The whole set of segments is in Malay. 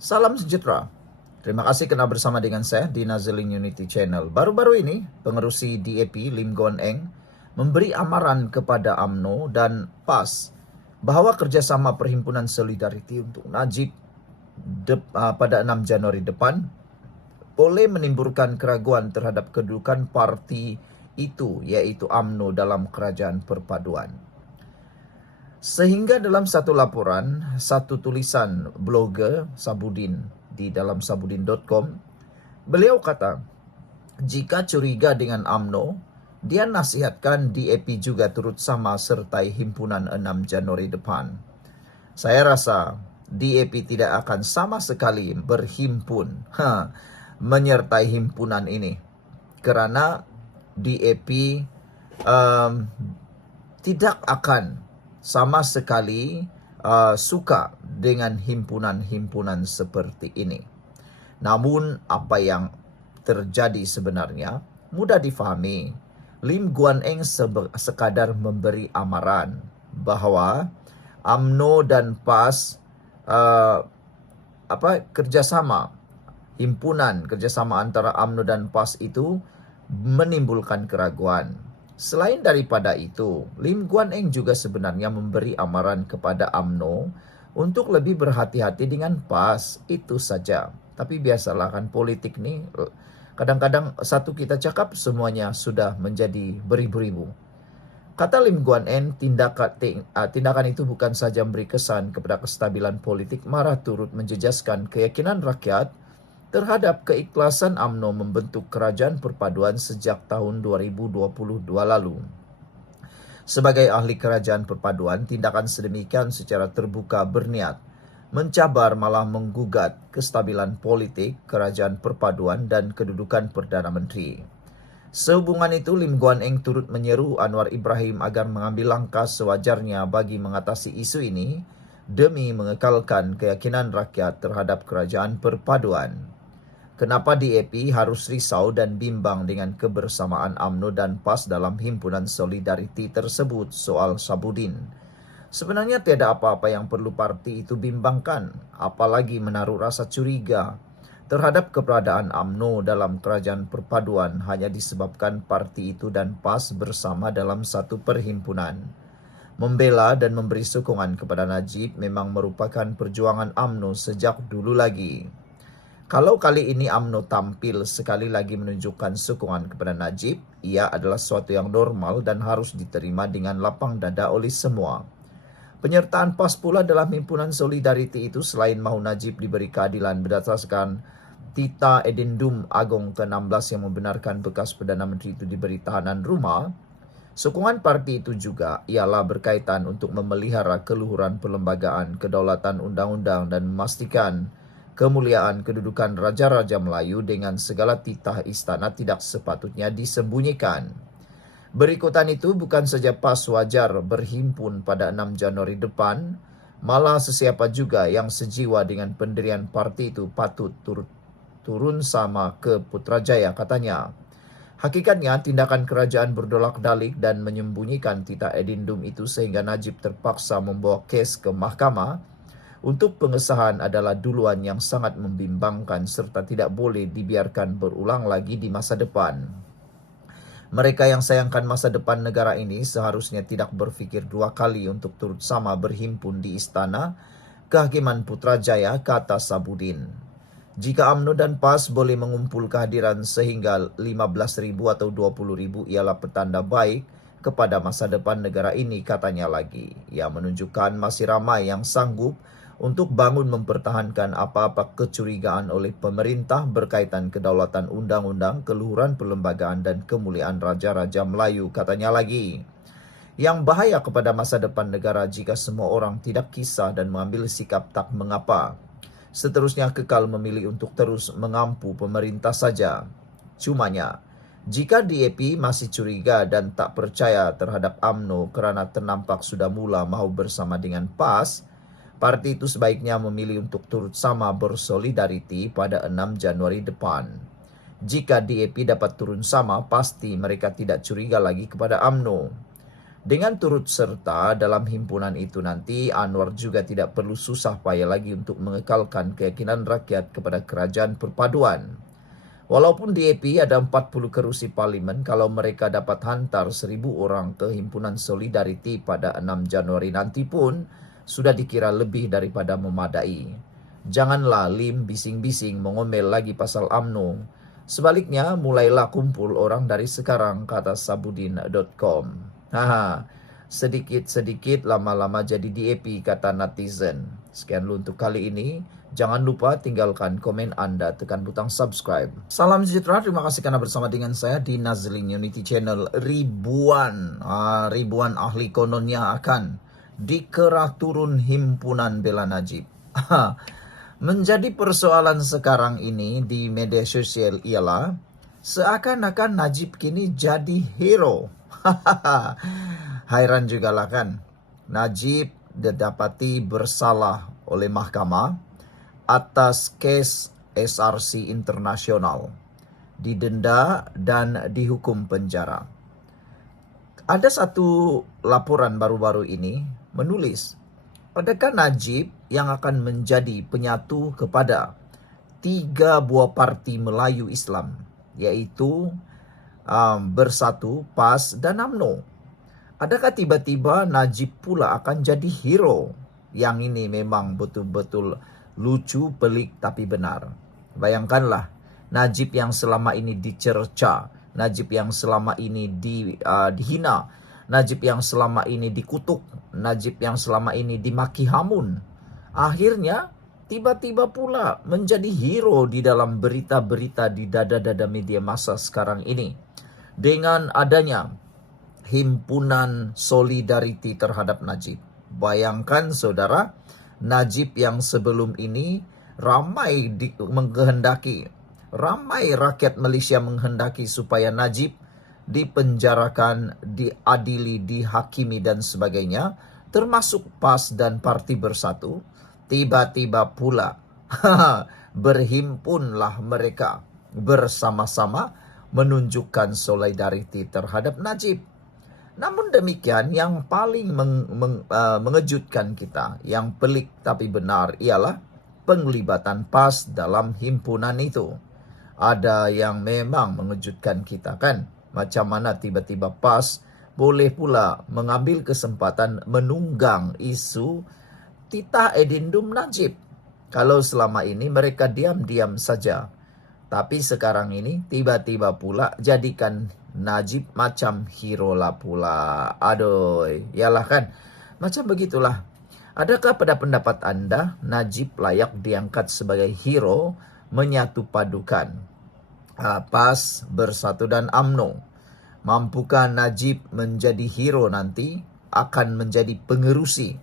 Salam sejahtera. Terima kasih kena bersama dengan saya di Nazaling Unity Channel. Baru-baru ini, pengerusi DAP Lim Guan Eng memberi amaran kepada UMNO dan PAS bahwa kerjasama Perhimpunan Solidariti untuk Najib pada 6 Januari depan boleh menimbulkan keraguan terhadap kedudukan parti itu, yaitu UMNO dalam kerajaan perpaduan. Sehingga dalam satu laporan, satu tulisan blogger Sabudin di dalam sabudin.com, beliau kata, jika curiga dengan UMNO, dia nasihatkan DAP juga turut sama sertai himpunan 6 Januari depan. Saya rasa DAP tidak akan sama sekali berhimpun menyertai himpunan ini. Kerana DAP tidak akan sama sekali suka dengan himpunan-himpunan seperti ini. Namun apa yang terjadi sebenarnya mudah difahami. Lim Guan Eng sekadar memberi amaran bahawa UMNO dan PAS kerjasama antara UMNO dan PAS itu menimbulkan keraguan. Selain daripada itu, Lim Guan Eng juga sebenarnya memberi amaran kepada UMNO untuk lebih berhati-hati dengan PAS. Itu saja. Tapi biasalah kan politik ni, kadang-kadang satu kita cakap semuanya sudah menjadi beribu-ribu. Kata Lim Guan Eng, tindakan itu bukan saja memberi kesan kepada kestabilan politik, malah turut menjejaskan keyakinan rakyat terhadap keikhlasan UMNO membentuk kerajaan perpaduan sejak tahun 2022 lalu. Sebagai ahli kerajaan perpaduan, tindakan sedemikian secara terbuka berniat mencabar malah menggugat kestabilan politik, kerajaan perpaduan dan kedudukan Perdana Menteri. Sehubungan itu, Lim Guan Eng turut menyeru Anwar Ibrahim agar mengambil langkah sewajarnya bagi mengatasi isu ini demi mengekalkan keyakinan rakyat terhadap kerajaan perpaduan. Kenapa DAP harus risau dan bimbang dengan kebersamaan UMNO dan PAS dalam himpunan solidariti tersebut, soal Sabudin. Sebenarnya tiada apa-apa yang perlu parti itu bimbangkan, apalagi menaruh rasa curiga terhadap keberadaan UMNO dalam kerajaan perpaduan hanya disebabkan parti itu dan PAS bersama dalam satu perhimpunan. Membela dan memberi sokongan kepada Najib memang merupakan perjuangan UMNO sejak dulu lagi. Kalau kali ini UMNO tampil sekali lagi menunjukkan sokongan kepada Najib, ia adalah sesuatu yang normal dan harus diterima dengan lapang dada oleh semua. Penyertaan PAS pula dalam himpunan solidariti itu selain mahu Najib diberi keadilan berdasarkan Tita Edendum Agong ke-16 yang membenarkan bekas Perdana Menteri itu diberi tahanan rumah, sokongan parti itu juga ialah berkaitan untuk memelihara keluhuran perlembagaan, kedaulatan undang-undang dan memastikan kemuliaan kedudukan Raja-Raja Melayu dengan segala titah istana tidak sepatutnya disembunyikan. Berikutan itu bukan saja PAS wajar berhimpun pada 6 Januari depan, malah sesiapa juga yang sejiwa dengan pendirian parti itu patut turun sama ke Putrajaya, katanya. Hakikatnya tindakan kerajaan berdolak-dalik dan menyembunyikan titah edendum itu sehingga Najib terpaksa membawa kes ke mahkamah untuk pengesahan adalah duluan yang sangat membimbangkan serta tidak boleh dibiarkan berulang lagi di masa depan. Mereka yang sayangkan masa depan negara ini seharusnya tidak berfikir dua kali untuk turut sama berhimpun di istana kehakiman Putrajaya, kata Sabudin. Jika UMNO dan PAS boleh mengumpul kehadiran sehingga 15,000 atau 20,000 ialah petanda baik kepada masa depan negara ini, katanya lagi. Ia menunjukkan masih ramai yang sanggup untuk bangun mempertahankan apa-apa kecurigaan oleh pemerintah berkaitan kedaulatan undang-undang, keluhuran perlembagaan dan kemuliaan Raja-Raja Melayu, katanya lagi. Yang bahaya kepada masa depan negara jika semua orang tidak kisah dan mengambil sikap tak mengapa. Seterusnya kekal memilih untuk terus mengampu pemerintah saja. Cumanya, jika DAP masih curiga dan tak percaya terhadap UMNO kerana ternampak sudah mula mahu bersama dengan PAS, parti itu sebaiknya memilih untuk turut sama bersolidariti pada 6 Januari depan. Jika DAP dapat turun sama, pasti mereka tidak curiga lagi kepada UMNO. Dengan turut serta dalam himpunan itu nanti, Anwar juga tidak perlu susah payah lagi untuk mengekalkan keyakinan rakyat kepada kerajaan perpaduan. Walaupun DAP ada 40 kerusi parlimen, kalau mereka dapat hantar 1,000 orang ke himpunan Solidarity pada 6 Januari nanti pun sudah dikira lebih daripada memadai. Janganlah Lim bising-bising mengomel lagi pasal UMNO. Sebaliknya, mulailah kumpul orang dari sekarang, kata Sabudin.com. Haha, sedikit-sedikit lama-lama jadi DAP, kata netizen. Sekian dulu untuk kali ini. Jangan lupa tinggalkan komen Anda, tekan butang subscribe. Salam sejahtera, terima kasih karena bersama dengan saya di Nazlin Unity Channel. Ribuan ahli kononnya akan dikerah turun himpunan bela Najib. Menjadi persoalan sekarang ini di media sosial ialah seakan-akan Najib kini jadi hero. Hairan juga lah kan. Najib didapati bersalah oleh mahkamah atas kes SRC Internasional, didenda dan dihukum penjara. Ada satu laporan baru-baru ini menulis, adakah Najib yang akan menjadi penyatu kepada 3 buah parti Melayu Islam, yaitu Bersatu, PAS, dan UMNO? Adakah tiba-tiba Najib pula akan jadi hero? Yang ini memang betul-betul lucu, pelik, tapi benar. Bayangkanlah, Najib yang selama ini dicerca, Najib yang selama ini dihina, Najib yang selama ini dikutuk, Najib yang selama ini dimaki hamun, akhirnya tiba-tiba pula menjadi hero di dalam berita-berita di dada-dada media massa sekarang ini. Dengan adanya himpunan Solidarity terhadap Najib. Bayangkan saudara, Najib yang sebelum ini ramai rakyat Malaysia menghendaki supaya Najib dipenjarakan, diadili, dihakimi dan sebagainya, termasuk PAS dan Parti Bersatu. Tiba-tiba pula berhimpunlah mereka bersama-sama menunjukkan solidariti terhadap Najib. Namun demikian, yang paling mengejutkan kita, yang pelik tapi benar, ialah penglibatan PAS dalam himpunan itu. Ada yang memang mengejutkan kita kan, macam mana tiba-tiba PAS boleh pula mengambil kesempatan menunggang isu titah edendum Najib. Kalau selama ini mereka diam-diam saja, tapi sekarang ini tiba-tiba pula jadikan Najib macam hero lah pula. Aduh, yalah kan. Macam begitulah. Adakah pada pendapat Anda Najib layak diangkat sebagai hero menyatu padukan PAS, Bersatu dan UMNO? Mampukah Najib menjadi hero nanti? Akan menjadi pengerusi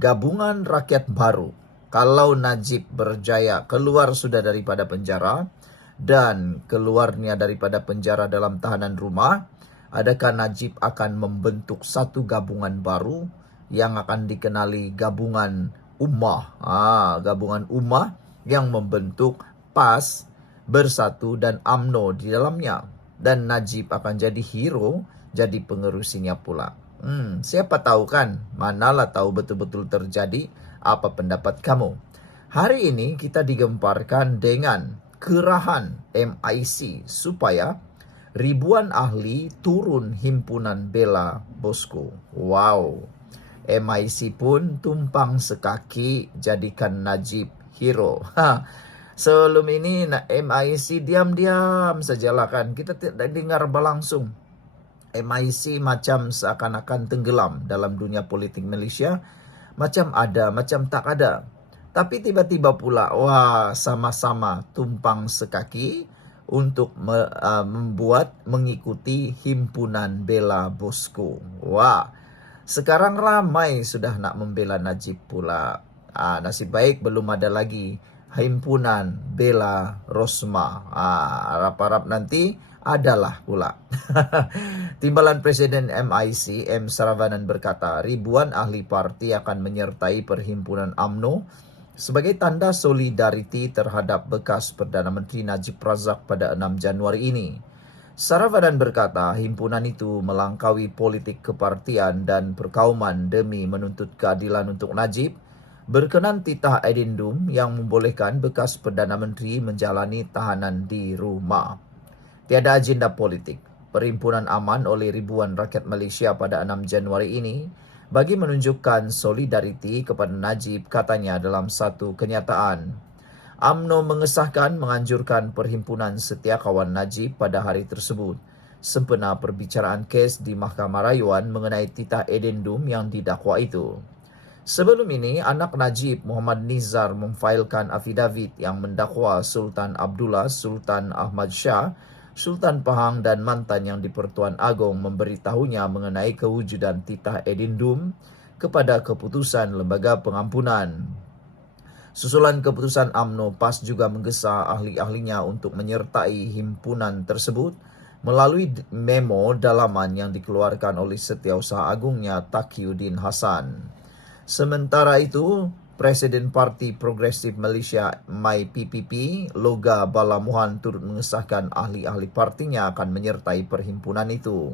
gabungan rakyat baru kalau Najib berjaya keluar sudah daripada penjara, dan keluarnya daripada penjara dalam tahanan rumah, adakah Najib akan membentuk satu gabungan baru yang akan dikenali gabungan Ummah? Gabungan Ummah yang membentuk PAS, Bersatu dan UMNO di dalamnya. Dan Najib akan jadi hero, jadi pengerusinya pula. Siapa tahu kan, manalah tahu betul-betul terjadi. Apa pendapat kamu? Hari ini kita digemparkan dengan kerahan MIC supaya ribuan ahli turun himpunan bela bosku. Wow, MIC pun tumpang sekaki jadikan Najib hero. Sebelum ini MIC diam-diam sajalah kan, kita tidak dengar berlangsung. MIC macam seakan-akan tenggelam dalam dunia politik Malaysia, macam ada, macam tak ada. Tapi tiba-tiba pula, wah, sama-sama tumpang sekaki untuk mengikuti himpunan bela bosku. Wah, sekarang ramai sudah nak membela Najib pula. Nasib baik belum ada lagi himpunan bela Rosmah. Harap-harap nanti adalah pula. Timbalan Presiden MIC, M. Saravanan berkata, ribuan ahli parti akan menyertai perhimpunan UMNO sebagai tanda solidariti terhadap bekas Perdana Menteri Najib Razak pada 6 Januari ini. Saravanan berkata, himpunan itu melangkaui politik kepartian dan perkauman demi menuntut keadilan untuk Najib, berkenan titah adendum yang membolehkan bekas Perdana Menteri menjalani tahanan di rumah. Tiada agenda politik. Perhimpunan aman oleh ribuan rakyat Malaysia pada 6 Januari ini bagi menunjukkan solidariti kepada Najib, katanya dalam satu kenyataan. UMNO mengesahkan menganjurkan Perhimpunan Setiakawan Najib pada hari tersebut sempena perbicaraan kes di Mahkamah Rayuan mengenai titah edendum yang didakwa itu. Sebelum ini, anak Najib, Muhammad Nizar, memfailkan afidavit yang mendakwa Sultan Abdullah, Sultan Ahmad Shah, Sultan Pahang dan mantan yang di-Pertuan Agong memberitahunya mengenai kewujudan titah edendum kepada keputusan Lembaga Pengampunan. Susulan keputusan UMNO, PAS juga menggesa ahli-ahlinya untuk menyertai himpunan tersebut melalui memo dalaman yang dikeluarkan oleh Setiausaha Agungnya Taqiyuddin Hasan. Sementara itu, Presiden Parti Progresif Malaysia MyPPP, Loga Balamuhan, turut mengesahkan ahli-ahli partinya akan menyertai perhimpunan itu.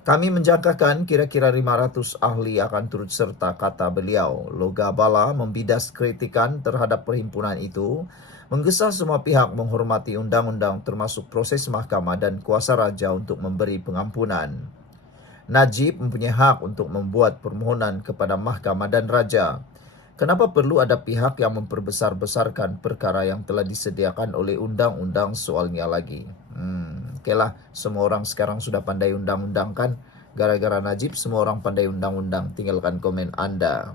Kami menjangkakan kira-kira 500 ahli akan turut serta, kata beliau. Loga Bala membidas kritikan terhadap perhimpunan itu, menggesa semua pihak menghormati undang-undang termasuk proses mahkamah dan kuasa raja untuk memberi pengampunan. Najib mempunyai hak untuk membuat permohonan kepada mahkamah dan raja. Kenapa perlu ada pihak yang memperbesar-besarkan perkara yang telah disediakan oleh undang-undang soalnya lagi? Okeylah, semua orang sekarang sudah pandai undang-undang kan? Gara-gara Najib, semua orang pandai undang-undang. Tinggalkan komen anda.